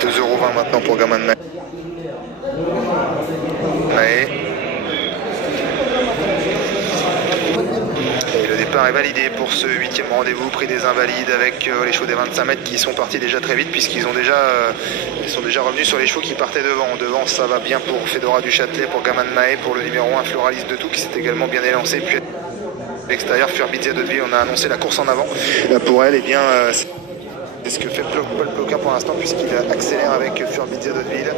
€2,20 maintenant pour Gamin Mae. Et le départ est validé pour ce 8e rendez-vous, prix des Invalides, avec les chevaux des 25 mètres qui sont partis déjà très vite, puisqu'ils sont déjà revenus sur les chevaux qui partaient devant. Devant, ça va bien pour Fedora du Châtelet, pour Gamin Mae, pour le numéro 1 Floralis de Tout, qui s'est également bien élancé. Puis à l'extérieur, Furbizia d'Hauteville, on a annoncé la course en avant. Pour elle, eh bien, c'est ce que fait Paul Ploquin pour l'instant, puisqu'il accélère avec Furbizia d'Hauteville.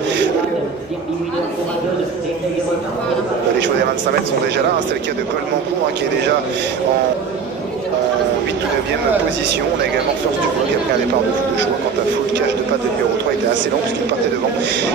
Les chevaux des 25 mètres sont déjà là, c'est le cas de Colmancourt qui est déjà en 8 ou 9e position. On a également First Dubois qui a pris un départ de choix. Quant à Full Cash de Patte, le numéro 3 était assez long puisqu'il partait devant.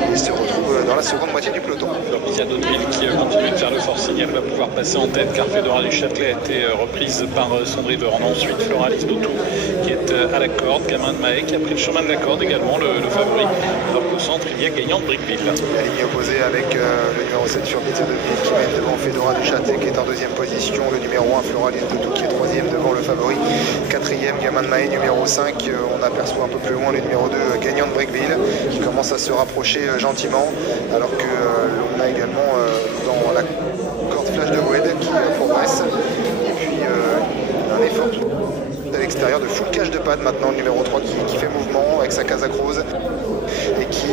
Il se retrouve dans la seconde moitié du peloton. Furbizia d'Hauteville qui continue de faire le forcing, elle va pouvoir passer en tête car Fedora du Châtelet a été reprise par son driver. Ensuite Floralis de Tout qui est à la corde, Gamin Mae qui a pris le chemin de la corde également, le favori. Alors qu'au centre il y a Gagnant de Brickville. La ligne opposée avec le numéro 7 Furbizia d'Hauteville qui mène devant Fedora du Châtelet qui est en 2e position. Le numéro 1 Floralis de Tout qui est 3e devant le favori. 4e Gamin Mae, numéro 5. On aperçoit un peu plus loin le numéro 2 Gagnant de Brickville qui commence à se rapprocher gentiment, alors que l'on a également dans la corde Flash de Goued qui progresse. Et puis un effort à l'extérieur de Full Cash de Pad maintenant, le numéro 3 qui fait mouvement avec sa Casa Cruz et qui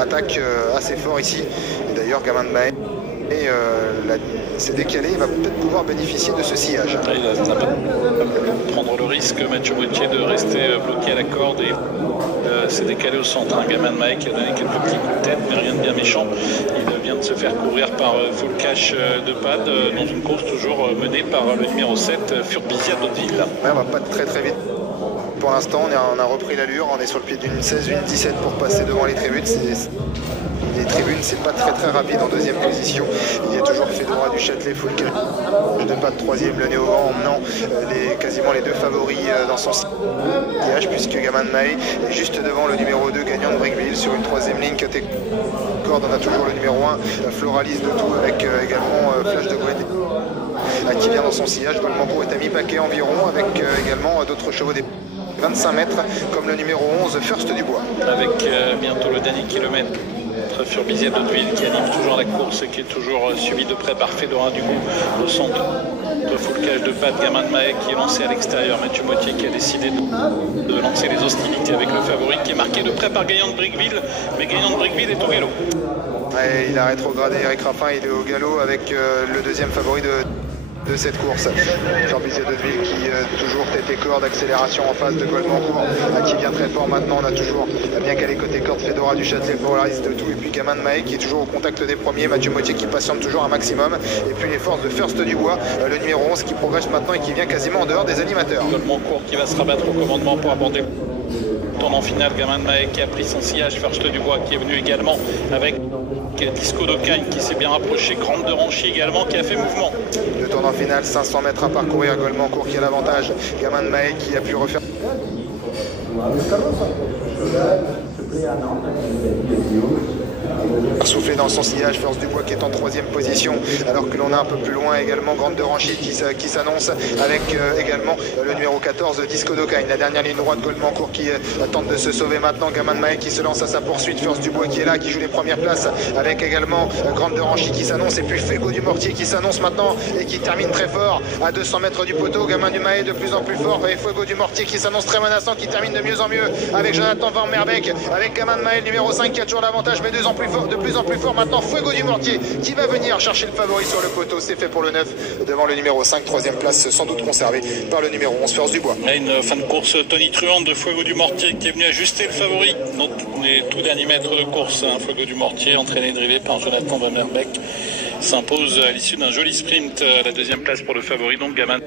attaque assez fort ici. Et d'ailleurs Gamin Mae s'est décalé, il va peut-être pouvoir bénéficier de ce sillage. Il n'a pas prendre le risque, Mathieu Moutier, de rester bloqué à la corde et s'est décalé au centre. Un Gamin Mae qui a donné quelques petits coups de tête, mais rien de bien méchant. Il vient de se faire couvrir par Full Cash de Pad dans une course toujours menée par le numéro 7 Furbizia d'Hauteville. Ouais, on va pas très vite. Pour l'instant, on a repris l'allure, on est sur le pied d'une 16, une 17 pour passer devant les tribunes. Les tribunes, c'est pas très rapide en 2e position. Il y a toujours Fedora du Châtelet, Full Cash de Pad 3e, le nez au vent, emmenant quasiment les deux favoris dans son sillage, puisque Gamin Mae est juste devant le numéro 2 Gagnant de Brickville sur une 3e ligne côté corde. On a toujours le numéro 1 Floralis de Tout avec également Flash de Goued qui vient dans son sillage. Colmancourt est à mi-paquet environ, avec également d'autres chevaux des 25 mètres comme le numéro 11 First Dubois. Avec bientôt le dernier kilomètre, Furbizia d'Hauteville qui anime toujours la course et qui est toujours suivi de près par Fedora du coup au centre de Full Cash de Pad. Gamin Mae qui est lancé à l'extérieur, Mathieu Moitié qui a décidé de lancer les hostilités avec le favori qui est marqué de près par Gagnant de Brickville, mais Gagnant de Brickville est au galop. Ouais, il a rétrogradé Eric Raffin, il est au galop avec le 2e favori de cette course. Furbizia d'Hauteville qui toujours tête et corde, accélération en face de Colmancourt qui vient très fort maintenant. On a toujours bien calé côté corde Fedora du Châtelet, Floralis de Tout, et puis Gamin Mae qui est toujours au contact des premiers, Mathieu Moitié qui patiente toujours un maximum, et puis les forces de First Dubois, le numéro 11 qui progresse maintenant et qui vient quasiment en dehors des animateurs. Colmancourt qui va se rabattre au commandement pour aborder tournant final. Gamin Mae qui a pris son sillage, First Dubois qui est venu également avec Disco d'Ocagne qui s'est bien rapproché, Grande de Ranchy également qui a fait mouvement. Le tournant final, 500 mètres à parcourir, Colmancourt qui a l'avantage, Gamin Mae qui a pu refaire souffler dans son sillage, First Dubois qui est en 3e position, alors que l'on a un peu plus loin également Grande de Ranchy qui s'annonce avec également le numéro 14 Disco d'Ocagne. La dernière ligne droite, Colmancourt qui tente de se sauver maintenant, Gamin Mae qui se lance à sa poursuite, First Dubois qui est là, qui joue les premières places avec également Grande de Ranchy qui s'annonce, et puis Fuego du Mortier qui s'annonce maintenant et qui termine très fort à 200 mètres du poteau. Gamin Mae de plus en plus fort, et Fuego du Mortier qui s'annonce très menaçant, qui termine de mieux en mieux avec Jonathan Van Merbeek, avec Gamin Mae numéro 5 qui a toujours l'avantage, mais de plus en plus fort maintenant Fuego du Mortier qui va venir chercher le favori sur le poteau. C'est fait pour le 9 devant le numéro 5, 3e place sans doute conservée par le numéro 11 First Dubois. Et une fin de course tonitruante de Fuego du Mortier qui est venu ajuster le favori dans les tout derniers mètres de course. Fuego du Mortier, entraîné et drivé par Jonathan Van Merbeek, s'impose à l'issue d'un joli sprint à la 2e place pour le favori, donc Gamin.